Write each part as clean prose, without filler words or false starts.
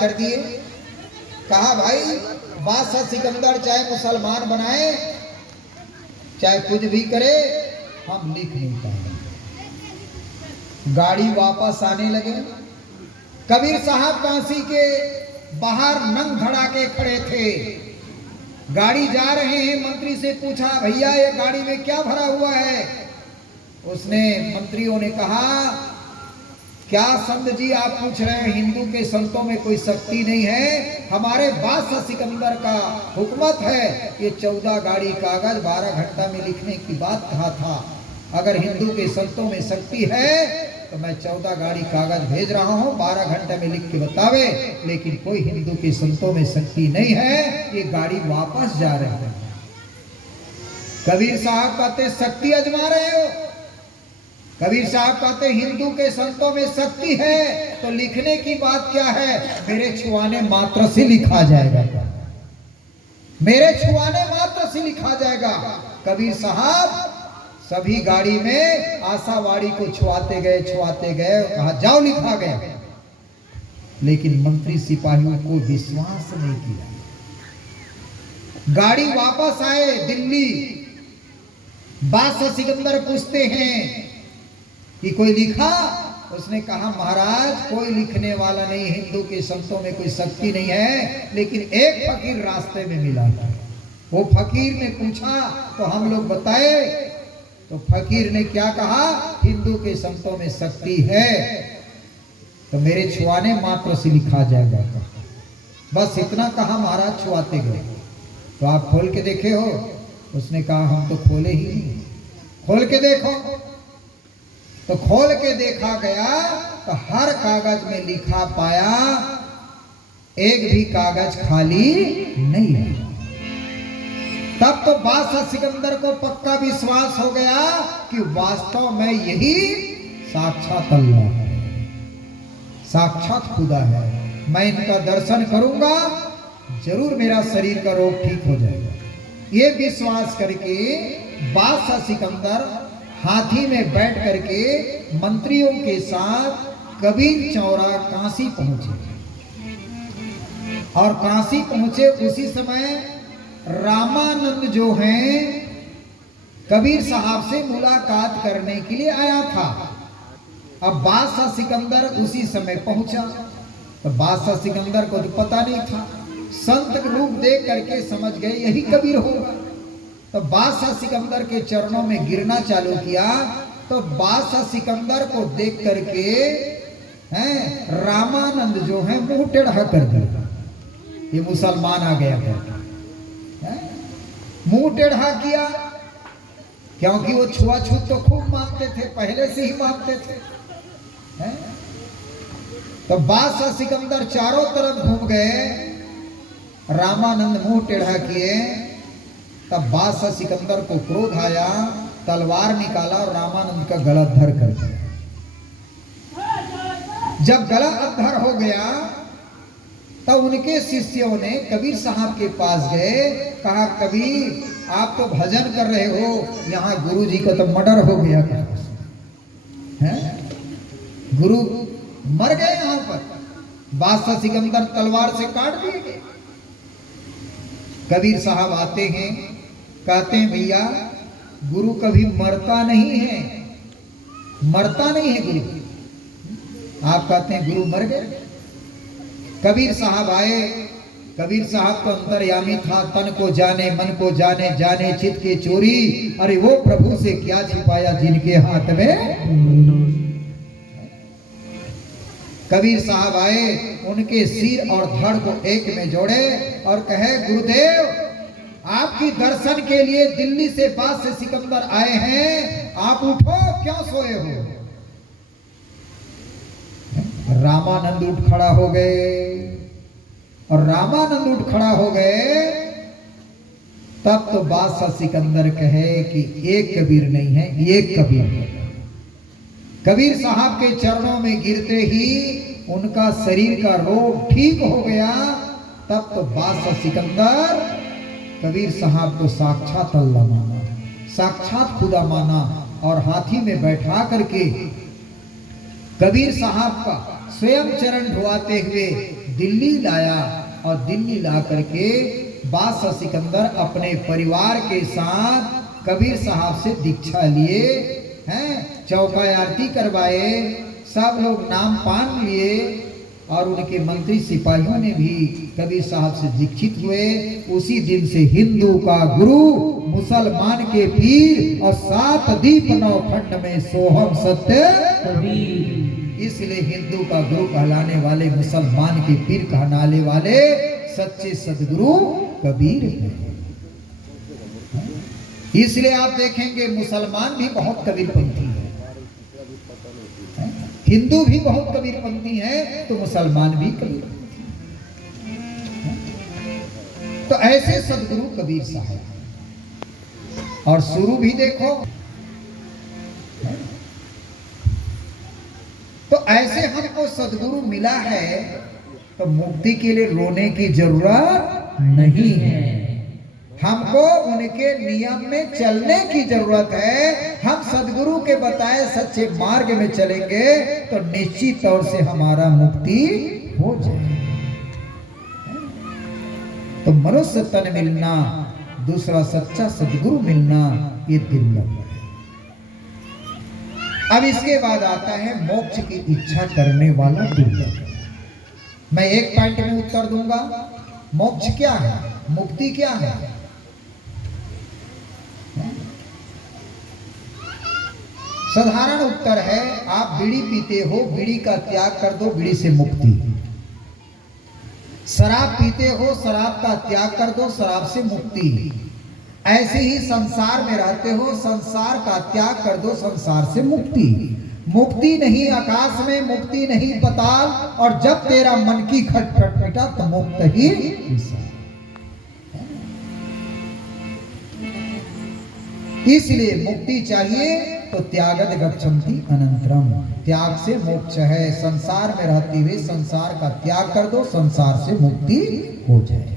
कर दिए। कहा भाई बादशाह सिकंदर चाहे मुसलमान बनाए चाहे कुछ भी करे, हम लिख नहीं पाएंगे। गाड़ी वापस आने लगे। कबीर साहब काशी के बाहर नंग धड़ा के खड़े थे। गाड़ी जा रहे हैं, मंत्री से पूछा भैया ये गाड़ी में क्या भरा हुआ है? उसने मंत्रियों ने कहा क्या संत जी आप पूछ रहे हैं, हिंदू के संतों में कोई शक्ति नहीं है, हमारे बादशाह सिकंदर का हुकूमत है। ये 14 गाड़ी कागज 12 घंटा में लिखने की बात कहा था। अगर हिंदू के संतों में शक्ति है तो मैं 14 गाड़ी कागज भेज रहा हूं, 12 घंटे में लिख के बतावे। लेकिन कोई हिंदू के संतों में शक्ति नहीं है, ये गाड़ी वापस जा रही है। कबीर साहब कहते शक्ति आजमा रहे हो? कबीर साहब कहते हिंदू के संतों में शक्ति है तो लिखने की बात क्या है, मेरे छुआने मात्र से लिखा जाएगा, मेरे छुआने मात्र से लिखा जाएगा। कबीर साहब सभी गाड़ी में आशावाड़ी को छुआते गए कहा जाओ लिखा गया। लेकिन मंत्री सिपाहियों को विश्वास नहीं किया। गाड़ी वापस आए दिल्ली। बादशाह सिकंदर पूछते हैं कि कोई लिखा? उसने कहा महाराज कोई लिखने वाला नहीं, हिंदू के संतों में कोई शक्ति नहीं है। लेकिन एक फकीर रास्ते में मिला था। वो फकीर ने पूछा तो हम लोग बताए। तो फकीर ने क्या कहा, हिंदू के संतों में शक्ति है तो मेरे छुआने मात्र से लिखा जाएगा। बस इतना कहा, महाराज छुआते गए। तो आप खोल के देखे हो? उसने कहा हम तो खोले ही नहीं। खोल के देखो। तो खोल के देखा गया तो हर कागज में लिखा पाया, एक भी कागज खाली नहीं है। तब तो बादशाह सिकंदर को पक्का विश्वास हो गया कि वास्तव में यही साक्षात अल्लाह है, साक्षात खुदा है। मैं इनका दर्शन करूंगा, जरूर मेरा शरीर का रोग ठीक हो जाएगा। ये विश्वास करके बादशाह सिकंदर हाथी में बैठ करके मंत्रियों के साथ कबीर चौरा काशी पहुंचे। और काशी पहुंचे उसी समय रामानंद जो हैं कबीर साहब से मुलाकात करने के लिए आया था। अब बादशाह सिकंदर उसी समय पहुंचा। तो बादशाह सिकंदर को तो पता नहीं था, संत का रूप देख करके समझ गए यही कबीर होगा। तो बादशाह सिकंदर के चरणों में गिरना चालू किया। तो बादशाह सिकंदर को देख करके हैं रामानंद जो है मुंह टेढ़ा कर दिया। ये मुसलमान आ गया है, मुंह टेढ़ा किया, क्योंकि वो छुआछूत तो खूब मानते थे, पहले से ही मानते थे। तो बादशाह सिकंदर चारों तरफ घूम गए, रामानंद मुंह टेढ़ा किए। तब बादशाह सिकंदर को क्रोध आया, तलवार निकाला और रामानंद का गला धर कर दिया। जब गला अधर हो गया तब उनके शिष्यों ने कबीर साहब के पास गए, कहा कबीर आप तो भजन कर रहे हो, यहाँ गुरु जी का तो मर्डर हो गया है, गुरु मर गए यहाँ पर, बादशाह सिकंदर तलवार से काट दिए गए। कबीर साहब आते हैं, कहते हैं भैया गुरु कभी मरता नहीं है, मरता नहीं है गुरु। आप कहते हैं गुरु मर गए। कबीर साहब आए। कबीर साहब तो अंतर्यामी था, तन को जाने मन को जाने, जाने चित के चोरी। अरे वो प्रभु से क्या छिपाया जिनके हाथ में। कबीर साहब आए, उनके सिर और धड़ को एक में जोड़े और कहे गुरुदेव आपकी दर्शन के लिए दिल्ली से बादशाह सिकंदर आए हैं, आप उठो, क्यों सोए हो। रामानंद उठ खड़ा हो गए। और रामानंद उठ खड़ा हो गए तब तो बादशाह सिकंदर कहे कि एक कबीर नहीं है, एक कबीर है। कबीर साहब के चरणों में गिरते ही उनका शरीर का रोग ठीक हो गया। तब तो बादशाह सिकंदर कबीर साहब को साक्षात अल्लाह माना, साक्षात खुदा माना। और हाथी में बैठा करके कबीर साहब का स्वयं चरण धुआते हुए दिल्ली लाया और दिल्ली ला करके बादशाह सिकंदर अपने परिवार के साथ कबीर साहब से दीक्षा लिए हैं, चौका आरती करवाए, सब लोग नाम पान लिए और उनके मंत्री सिपाहियों ने भी कबीर साहब से दीक्षित हुए। उसी दिन से हिंदू का गुरु, मुसलमान के पीर और 7 दीप 9 खंड में सोहम सत्य कबीर। इसलिए हिंदू का गुरु कहलाने वाले, मुसलमान के पीर कहलाने वाले सच्चे सदगुरु कबीर हैं। इसलिए आप देखेंगे मुसलमान भी बहुत कबीरपंथी है, हिंदू भी बहुत कबीरपंथी है, तो मुसलमान भी कबीरपंथी। तो ऐसे सदगुरु कबीर साहब। और शुरू भी देखो, तो ऐसे हमको सदगुरु मिला है तो मुक्ति के लिए रोने की जरूरत नहीं है, हमको उनके नियम में चलने की जरूरत है। हम सदगुरु के बताए सच्चे मार्ग में चलेंगे तो निश्चित तौर से हमारा मुक्ति हो जाए। तो मनुष्य तन मिलना, दूसरा सच्चा सदगुरु मिलना, ये दुर्लभ है। अब इसके बाद आता है मोक्ष की इच्छा करने वाला दुर्लभ। मैं एक पॉइंट में उत्तर दूंगा, मोक्ष क्या है, मुक्ति क्या है। साधारण उत्तर है, आप बीड़ी पीते हो, बीड़ी का त्याग कर दो, बीड़ी से मुक्ति। शराब पीते हो, शराब का त्याग कर दो, शराब से मुक्ति। ऐसे ही संसार में रहते हो, संसार का त्याग कर दो, संसार से मुक्ति। मुक्ति नहीं आकाश में, मुक्ति नहीं पाताल, और जब तेरा मन की खटपट मिटा तो मुक्त ही। इसलिए मुक्ति चाहिए तो त्यागद गच्छन्ति अनंतरम, त्याग से मोक्ष है। संसार में रहते हुए संसार का त्याग कर दो, संसार से मुक्ति हो जाएगा।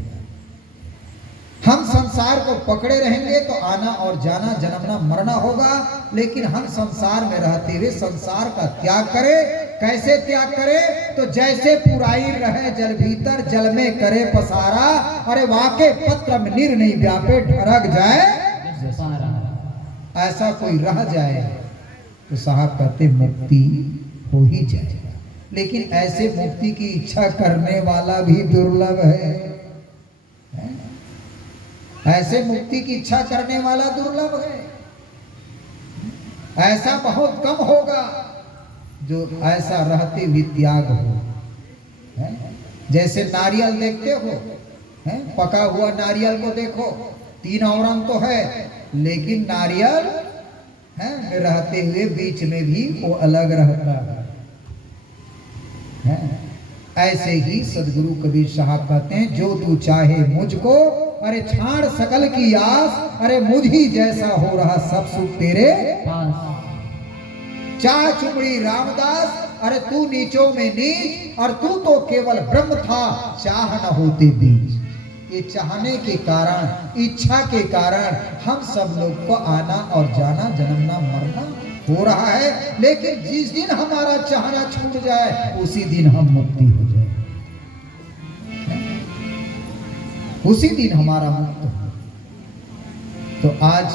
हम संसार को पकड़े रहेंगे तो आना और जाना, जन्मना मरना होगा, लेकिन हम संसार में रहते हुए संसार का त्याग करें। कैसे त्याग करें, तो जैसे पुराई रहे जल भीतर, जल में करे पसारा, अरे वाके पत्र में नीर नहीं व्यापे, ढरक जाए ऐसा कोई रह जाए तो साहब कहते मुक्ति हो ही जाएगा। लेकिन ऐसे मुक्ति की इच्छा करने वाला भी दुर्लभ है, ऐसे मुक्ति की इच्छा करने वाला दुर्लभ है। ऐसा बहुत कम होगा जो ऐसा रहते भी त्याग हो। जैसे नारियल देखते हो, पका हुआ नारियल को देखो, 3 औरंग तो है, लेकिन नारियल में रहते हुए बीच में भी वो अलग रहता है। ऐसे ही सदगुरु कबीर साहब कहते हैं, जो तू चाहे मुझको, अरे छाड़ सकल की आस, अरे मुझ ही जैसा हो रहा सब सुख तेरे पास। चाह चुमड़ी रामदास, अरे तू नीचों में नीच, और तू तो केवल ब्रह्म था, चाह न होते बीच। ये चाहने के कारण, इच्छा के कारण हम सब लोग को आना और जाना, जन्मना मरना हो रहा है। लेकिन जिस दिन हमारा चाहना छूट जाए उसी दिन हम मुक्ति हो जाए, उसी दिन हमारा मुक्त हो। तो आज